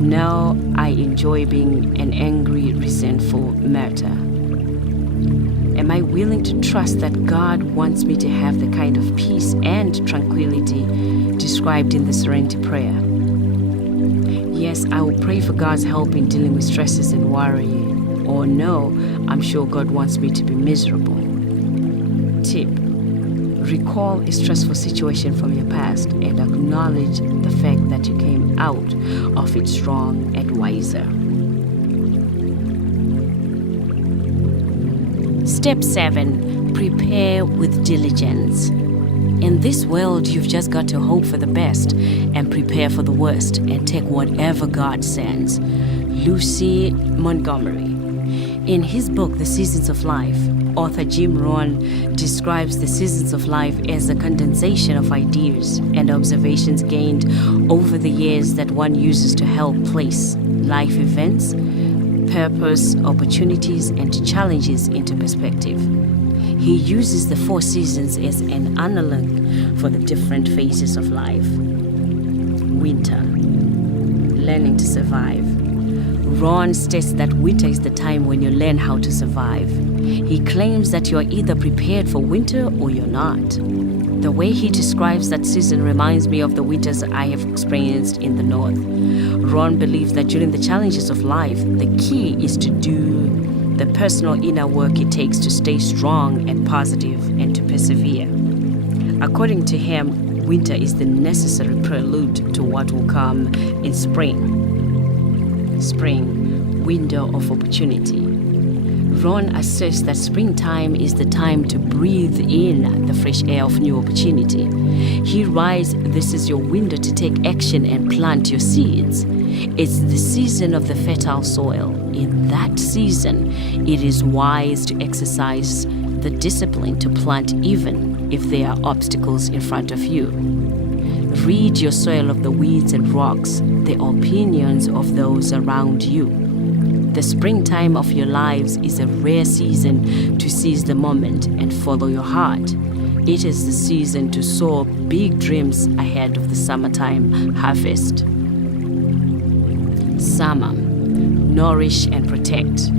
No, I enjoy being an angry, resentful martyr. Am I willing to trust that God wants me to have the kind of peace and tranquility described in the Serenity Prayer? Yes, I will pray for God's help in dealing with stresses and worry. Or no, I'm sure God wants me to be miserable. Tip: recall a stressful situation from your past and acknowledge the fact that you came out of it strong and wiser. Step 7. Prepare with diligence. In this world, you've just got to hope for the best and prepare for the worst and take whatever God sends. Lucy Montgomery. In his book, The Seasons of Life, author Jim Rohn describes the seasons of life as a condensation of ideas and observations gained over the years that one uses to help place life events, purpose, opportunities, and challenges into perspective. He uses the 4 seasons as an analog for the different phases of life. Winter, learning to survive. Ron states that winter is the time when you learn how to survive. He claims that you're either prepared for winter or you're not. The way he describes that season reminds me of the winters I have experienced in the north. Ron believes that during the challenges of life, the key is to do the personal inner work it takes to stay strong and positive and to persevere. According to him, winter is the necessary prelude to what will come in spring. Spring, window of opportunity. Ron asserts that springtime is the time to breathe in the fresh air of new opportunity. He writes, "This is your window to take action and plant your seeds. It's the season of the fertile soil. In that season, it is wise to exercise the discipline to plant even if there are obstacles in front of you. Rid your soil of the weeds and rocks, the opinions of those around you. The springtime of your lives is a rare season to seize the moment and follow your heart. It is the season to sow big dreams ahead of the summertime harvest." Summer, nourish and protect.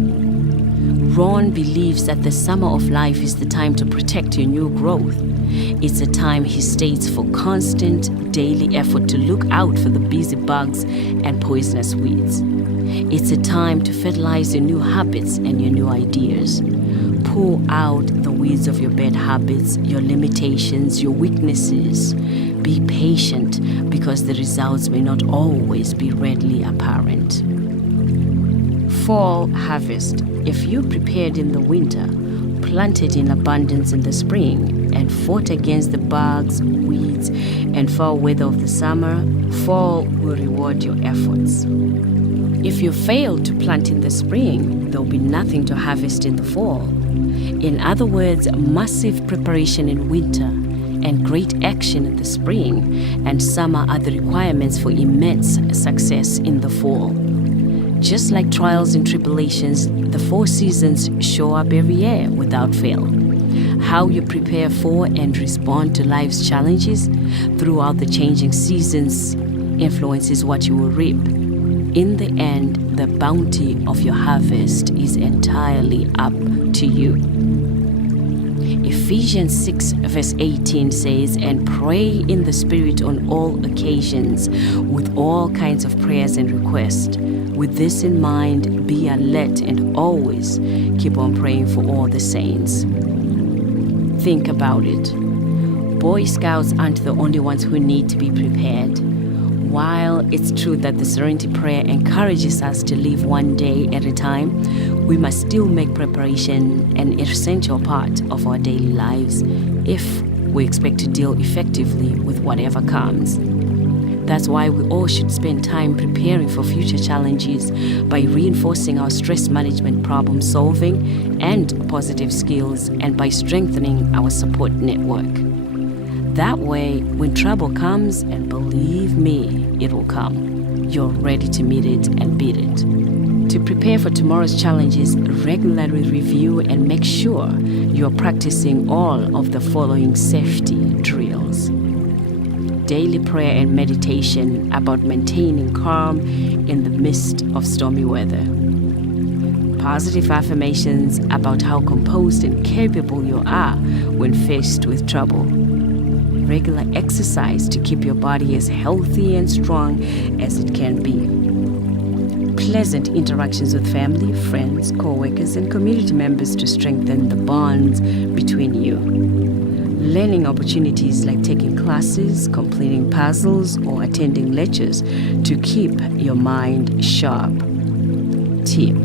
Ron believes that the summer of life is the time to protect your new growth. It's a time, he states, for constant daily effort to look out for the busy bugs and poisonous weeds. It's a time to fertilize your new habits and your new ideas. Pull out the weeds of your bad habits, your limitations, your weaknesses. Be patient because the results may not always be readily apparent. Fall harvest. If you prepared in the winter, planted in abundance in the spring, and fought against the bugs, weeds, and foul weather of the summer, fall will reward your efforts. If you fail to plant in the spring, there will be nothing to harvest in the fall. In other words, massive preparation in winter and great action in the spring and summer are the requirements for immense success in the fall. Just like trials and tribulations, the 4 seasons show up every year without fail. How you prepare for and respond to life's challenges throughout the changing seasons influences what you will reap. In the end, the bounty of your harvest is entirely up to you. Ephesians 6 verse 18 says, "And pray in the Spirit on all occasions, with all kinds of prayers and requests. With this in mind, be alert and always keep on praying for all the saints." Think about it. Boy Scouts aren't the only ones who need to be prepared. While it's true that the Serenity Prayer encourages us to live one day at a time, we must still make preparation an essential part of our daily lives if we expect to deal effectively with whatever comes. That's why we all should spend time preparing for future challenges by reinforcing our stress management, problem solving, and positive skills, and by strengthening our support network. That way, when trouble comes, and believe me, it will come, you're ready to meet it and beat it. To prepare for tomorrow's challenges, regularly review and make sure you're practicing all of the following safety drills. Daily prayer and meditation about maintaining calm in the midst of stormy weather. Positive affirmations about how composed and capable you are when faced with trouble. Regular exercise to keep your body as healthy and strong as it can be. Pleasant interactions with family, friends, co-workers, and community members to strengthen the bonds between you. Learning opportunities like taking classes, completing puzzles, or attending lectures to keep your mind sharp. Tip: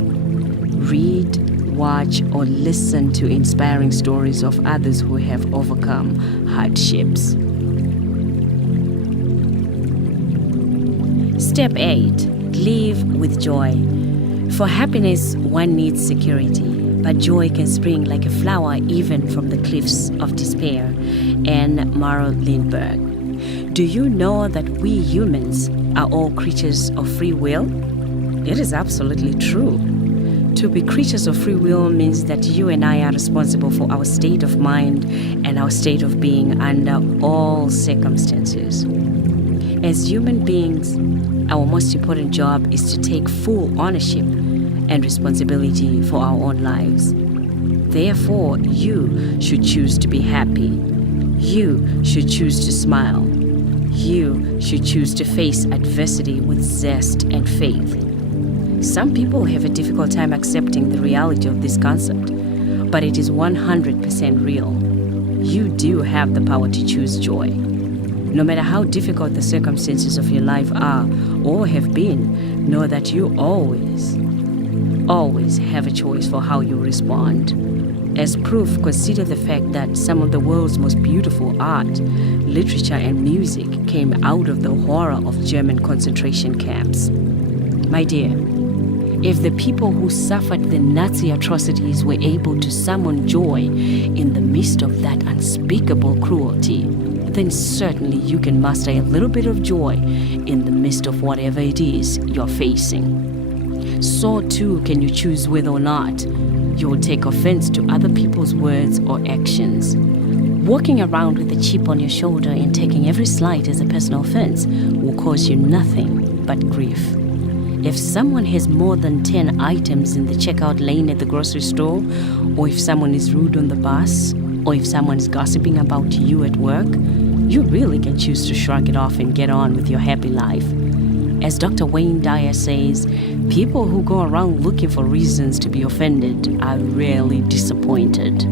read, watch, or listen to inspiring stories of others who have overcome hardships. Step 8. Live with joy. For happiness, one needs security, but joy can spring like a flower even from the cliffs of despair. Anne Morrow Lindbergh. Do you know that we humans are all creatures of free will? It is absolutely true. To be creatures of free will means that you and I are responsible for our state of mind and our state of being under all circumstances. As human beings, our most important job is to take full ownership and responsibility for our own lives. Therefore, you should choose to be happy. You should choose to smile. You should choose to face adversity with zest and faith. Some people have a difficult time accepting the reality of this concept, but it is 100% real. You do have the power to choose joy. No matter how difficult the circumstances of your life are or have been, know that you always have a choice for how you respond. As proof, consider the fact that some of the world's most beautiful art, literature, and music came out of the horror of German concentration camps. My dear, if the people who suffered the Nazi atrocities were able to summon joy in the midst of that unspeakable cruelty, then certainly you can muster a little bit of joy in the midst of whatever it is you're facing. So too can you choose whether or not you will take offense to other people's words or actions. Walking around with a chip on your shoulder and taking every slight as a personal offense will cause you nothing but grief. If someone has more than 10 items in the checkout lane at the grocery store, or if someone is rude on the bus, or if someone is gossiping about you at work, you really can choose to shrug it off and get on with your happy life. As Dr. Wayne Dyer says, people who go around looking for reasons to be offended are rarely disappointed.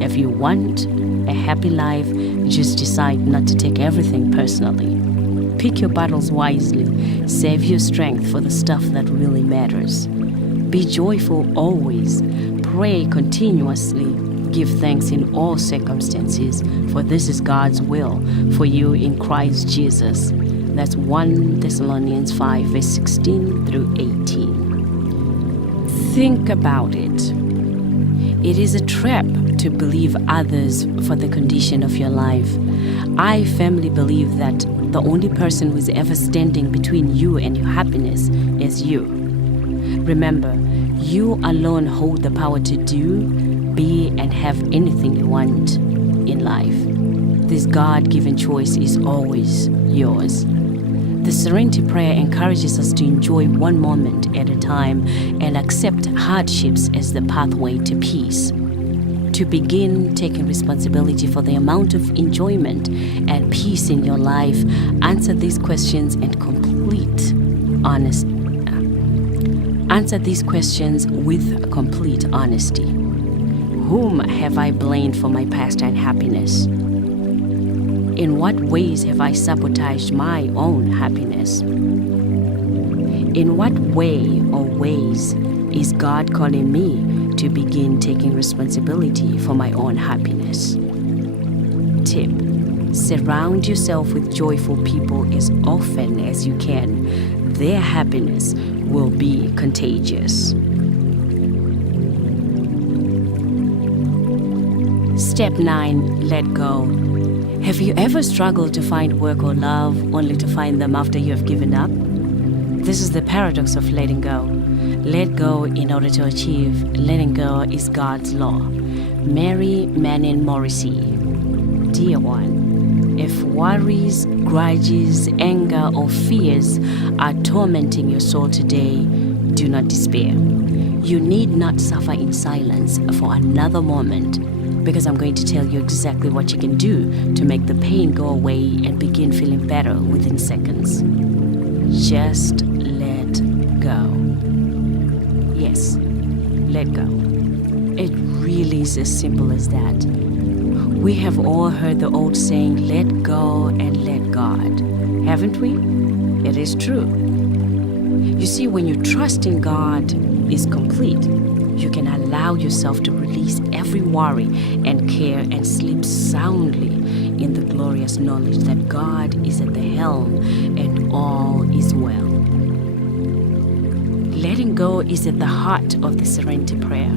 If you want a happy life, just decide not to take everything personally. Pick your battles wisely. Save your strength for the stuff that really matters. Be joyful always. Pray continuously. Give thanks in all circumstances, for this is God's will for you in Christ Jesus. That's 1 Thessalonians 5, verse 16 through 18. Think about it. It is a trap to believe others for the condition of your life. I firmly believe that the only person who is ever standing between you and your happiness is you. Remember, you alone hold the power to do, be, and have anything you want in life. This God-given choice is always yours. The Serenity Prayer encourages us to enjoy one moment at a time and accept hardships as the pathway to peace. To begin taking responsibility for the amount of enjoyment and peace in your life, answer these questions with complete honesty. Whom have I blamed for my past unhappiness? In what ways have I sabotaged my own happiness? In what way or ways is God calling me to begin taking responsibility for my own happiness? Tip: surround yourself with joyful people as often as you can. Their happiness will be contagious. Step 9. Let go. Have you ever struggled to find work or love only to find them after you have given up? This is the paradox of letting go. Let go in order to achieve. Letting go is God's law. Mary Manning Morrissey. Dear one, if worries, grudges, anger, or fears are tormenting your soul today, do not despair. You need not suffer in silence for another moment, because I'm going to tell you exactly what you can do to make the pain go away and begin feeling better within seconds. Just let go. Yes, let go. It really is as simple as that. We have all heard the old saying, let go and let God, haven't we? It is true. You see, when your trust in God is complete, you can allow yourself to release every worry and care and sleep soundly in the glorious knowledge that God is at the helm and all is well. Letting go is at the heart of the Serenity Prayer.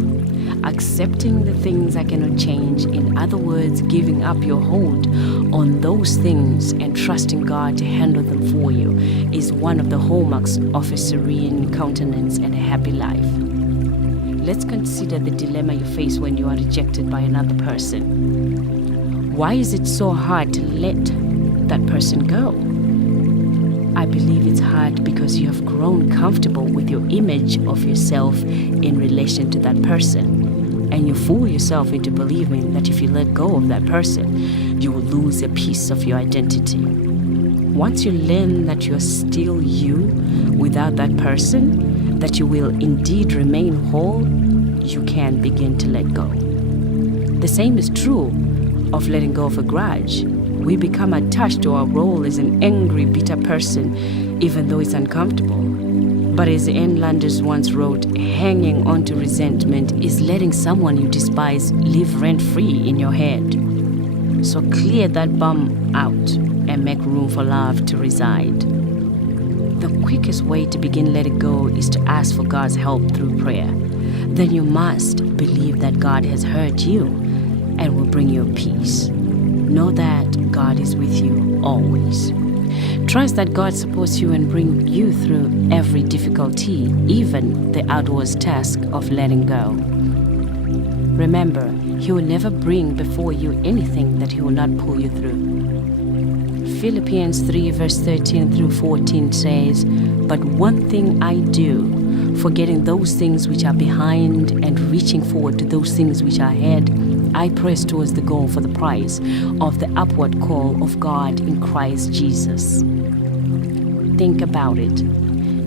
Accepting the things I cannot change, in other words, giving up your hold on those things and trusting God to handle them for you, is one of the hallmarks of a serene countenance and a happy life. Let's consider the dilemma you face when you are rejected by another person. Why is it so hard to let that person go? I believe it's hard because you have grown comfortable with your image of yourself in relation to that person. And you fool yourself into believing that if you let go of that person, you will lose a piece of your identity. Once you learn that you are still you without that person, that you will indeed remain whole, you can begin to let go. The same is true of letting go of a grudge. We become attached to our role as an angry, bitter person, even though it's uncomfortable. But as Anne Landers once wrote, hanging on to resentment is letting someone you despise live rent-free in your head. So clear that bum out and make room for love to reside. The quickest way to begin letting go is to ask for God's help through prayer. Then you must believe that God has heard you and will bring you peace. Know that God is with you always. Trust that God supports you and brings you through every difficulty, even the arduous task of letting go. Remember, He will never bring before you anything that He will not pull you through. Philippians 3 verse 13 through 14 says, "But one thing I do, forgetting those things which are behind and reaching forward to those things which are ahead, I press towards the goal for the prize of the upward call of God in Christ Jesus." Think about it.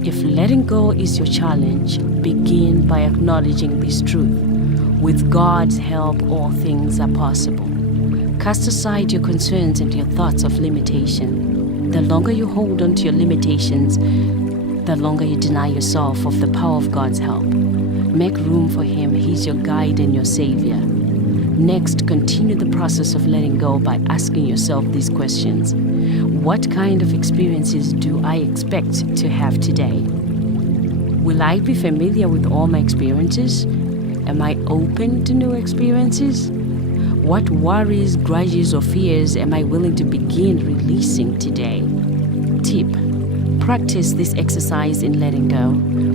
If letting go is your challenge, begin by acknowledging this truth. With God's help, all things are possible. Cast aside your concerns and your thoughts of limitation. The longer you hold on to your limitations, the longer you deny yourself of the power of God's help. Make room for Him. He's your guide and your Savior. Next, continue the process of letting go by asking yourself these questions. What kind of experiences do I expect to have today? Will I be familiar with all my experiences? Am I open to new experiences? What worries, grudges, or fears am I willing to begin releasing today? Tip: practice this exercise in letting go.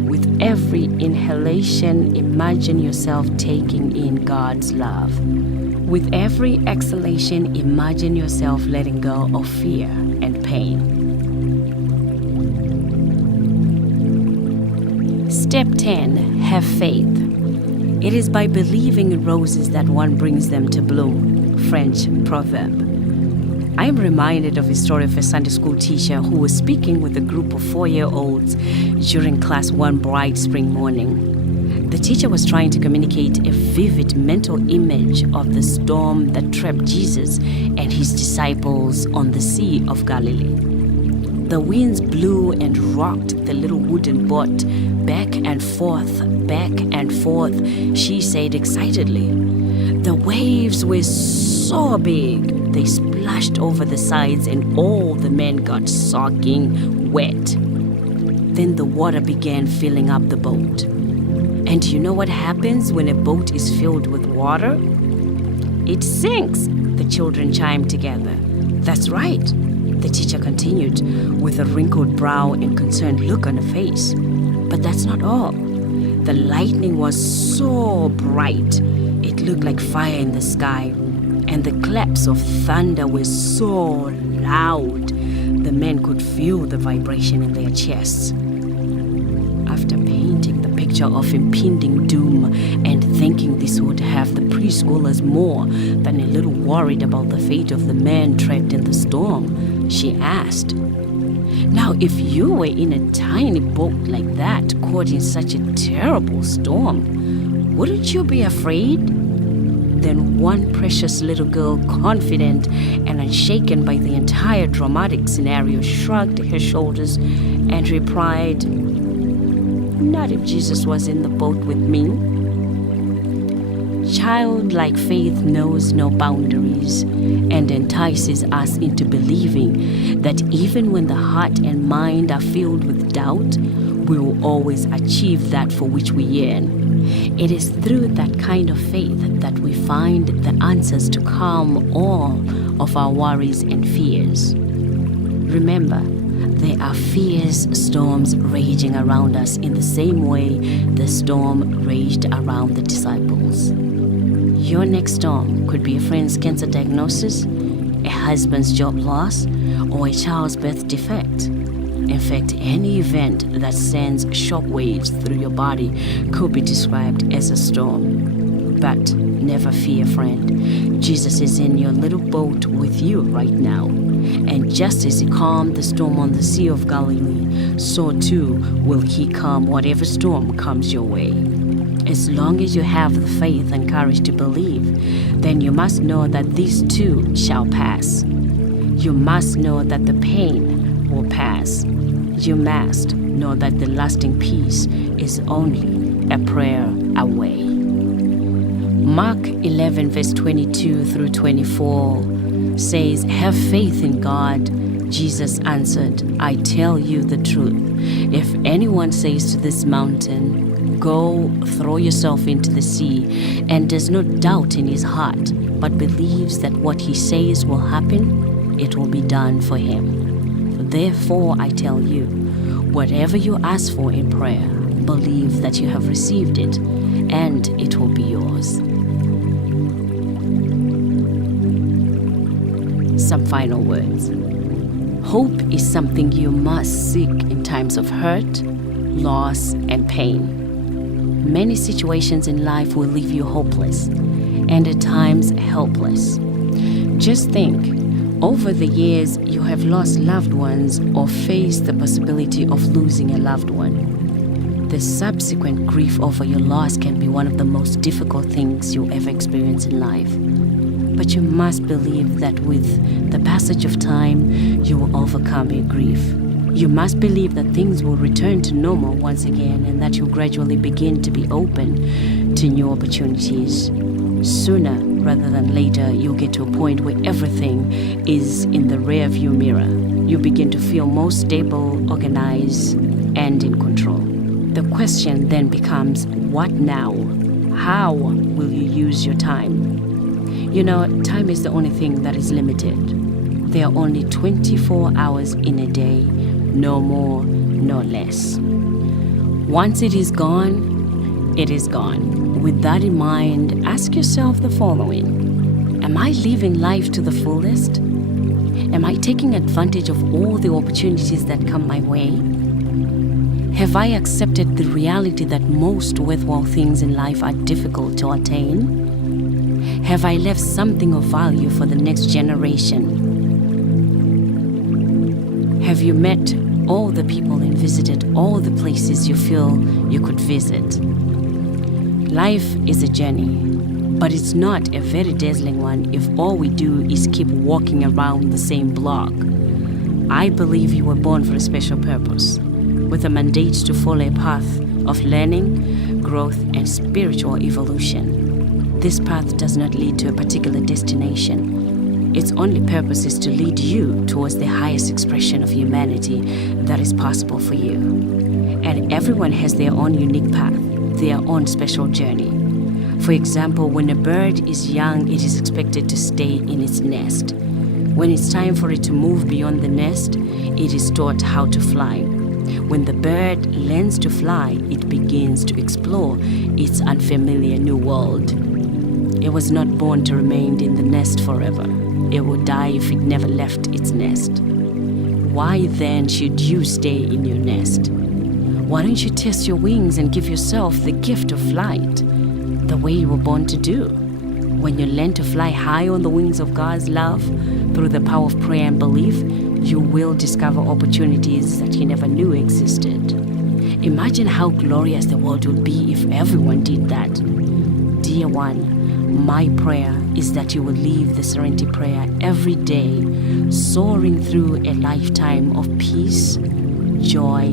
With every inhalation, imagine yourself taking in God's love. With every exhalation, imagine yourself letting go of fear and pain. Step 10. Have faith. It is by believing in roses that one brings them to bloom. French proverb. I am reminded of a story of a Sunday school teacher who was speaking with a group of 4-year-olds during class one bright spring morning. The teacher was trying to communicate a vivid mental image of the storm that trapped Jesus and his disciples on the Sea of Galilee. The winds blew and rocked the little wooden boat back and forth, she said excitedly. The waves were so big, they splashed over the sides and all the men got soaking wet. Then the water began filling up the boat. And do you know what happens when a boat is filled with water? It sinks, the children chimed together. That's right, the teacher continued, with a wrinkled brow and concerned look on her face. But that's not all. The lightning was so bright, it looked like fire in the sky, and the claps of thunder were so loud, the men could feel the vibration in their chests. After painting the picture of impending doom and thinking this would have the preschoolers more than a little worried about the fate of the man trapped in the storm, she asked, "Now, if you were in a tiny boat like that, caught in such a terrible storm, wouldn't you be afraid?" Then one precious little girl, confident and unshaken by the entire dramatic scenario, shrugged her shoulders and replied, "Not if Jesus was in the boat with me." Childlike faith knows no boundaries and entices us into believing that even when the heart and mind are filled with doubt, we will always achieve that for which we yearn. It is through that kind of faith that we find the answers to calm all of our worries and fears. Remember, there are fierce storms raging around us in the same way the storm raged around the disciples. Your next storm could be a friend's cancer diagnosis, a husband's job loss, or a child's birth defect. In fact, any event that sends shockwaves through your body could be described as a storm. But never fear, friend. Jesus is in your little boat with you right now. And just as he calmed the storm on the Sea of Galilee, so too will he calm whatever storm comes your way. As long as you have the faith and courage to believe, then you must know that these too shall pass. You must know that the pain will pass. You must know that the lasting peace is only a prayer away. Mark 11 verse 22 through 24 says, "Have faith in God." Jesus answered, "I tell you the truth. If anyone says to this mountain, 'Go, throw yourself into the sea,' and does not doubt in his heart, but believes that what he says will happen, it will be done for him. Therefore, I tell you, whatever you ask for in prayer, believe that you have received it, and it will be yours." Some final words. Hope is something you must seek in times of hurt, loss, and pain. Many situations in life will leave you hopeless, and at times helpless. Just think, over the years you have lost loved ones or faced the possibility of losing a loved one. The subsequent grief over your loss can be one of the most difficult things you'll ever experience in life. But you must believe that with the passage of time, you will overcome your grief. You must believe that things will return to normal once again and that you'll gradually begin to be open to new opportunities. Sooner rather than later, you'll get to a point where everything is in the rear-view mirror. You begin to feel more stable, organized, and in control. The question then becomes, what now? How will you use your time? You know, time is the only thing that is limited. There are only 24 hours in a day, no more, no less. Once it is gone, it is gone. With that in mind, ask yourself the following. Am I living life to the fullest? Am I taking advantage of all the opportunities that come my way? Have I accepted the reality that most worthwhile things in life are difficult to attain? Have I left something of value for the next generation? Have you met all the people and visited all the places you feel you could visit? Life is a journey, but it's not a very dazzling one if all we do is keep walking around the same block. I believe you were born for a special purpose, with a mandate to follow a path of learning, growth, and spiritual evolution. This path does not lead to a particular destination. Its only purpose is to lead you towards the highest expression of humanity that is possible for you. And everyone has their own unique path, their own special journey. For example, when a bird is young, it is expected to stay in its nest. When it's time for it to move beyond the nest, it is taught how to fly. When the bird learns to fly, it begins to explore its unfamiliar new world. It was not born to remain in the nest forever. It would die if it never left its nest. Why then should you stay in your nest? Why don't you test your wings and give yourself the gift of flight, the way you were born to do? When you learn to fly high on the wings of God's love, through the power of prayer and belief, you will discover opportunities that you never knew existed. Imagine how glorious the world would be if everyone did that. Dear one, my prayer is that you will live the Serenity Prayer every day, soaring through a lifetime of peace, joy,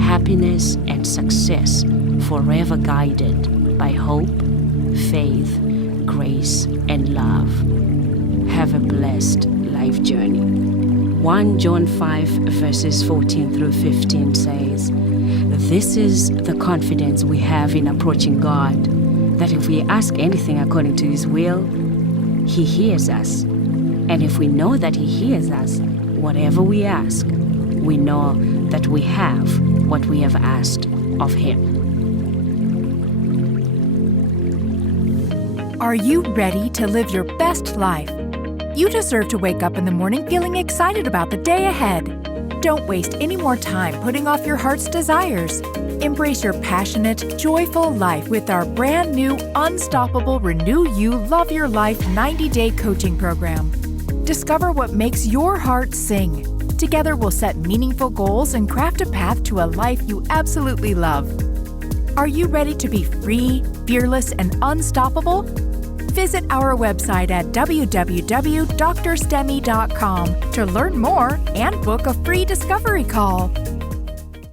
happiness, and success, forever guided by hope, faith, grace, and love. Have a blessed life journey. 1 John 5 verses 14 through 15 says, "This is the confidence we have in approaching God, that if we ask anything according to His will, He hears us. And if we know that He hears us, whatever we ask, we know that we have what we have asked of Him." Are you ready to live your best life? You deserve to wake up in the morning feeling excited about the day ahead. Don't waste any more time putting off your heart's desires. Embrace your passionate, joyful life with our brand new, unstoppable Renew You, Love Your Life 90-day coaching program. Discover what makes your heart sing. Together we'll set meaningful goals and craft a path to a life you absolutely love. Are you ready to be free, fearless, and unstoppable? Visit our website at www.DrStem.com to learn more and book a free discovery call.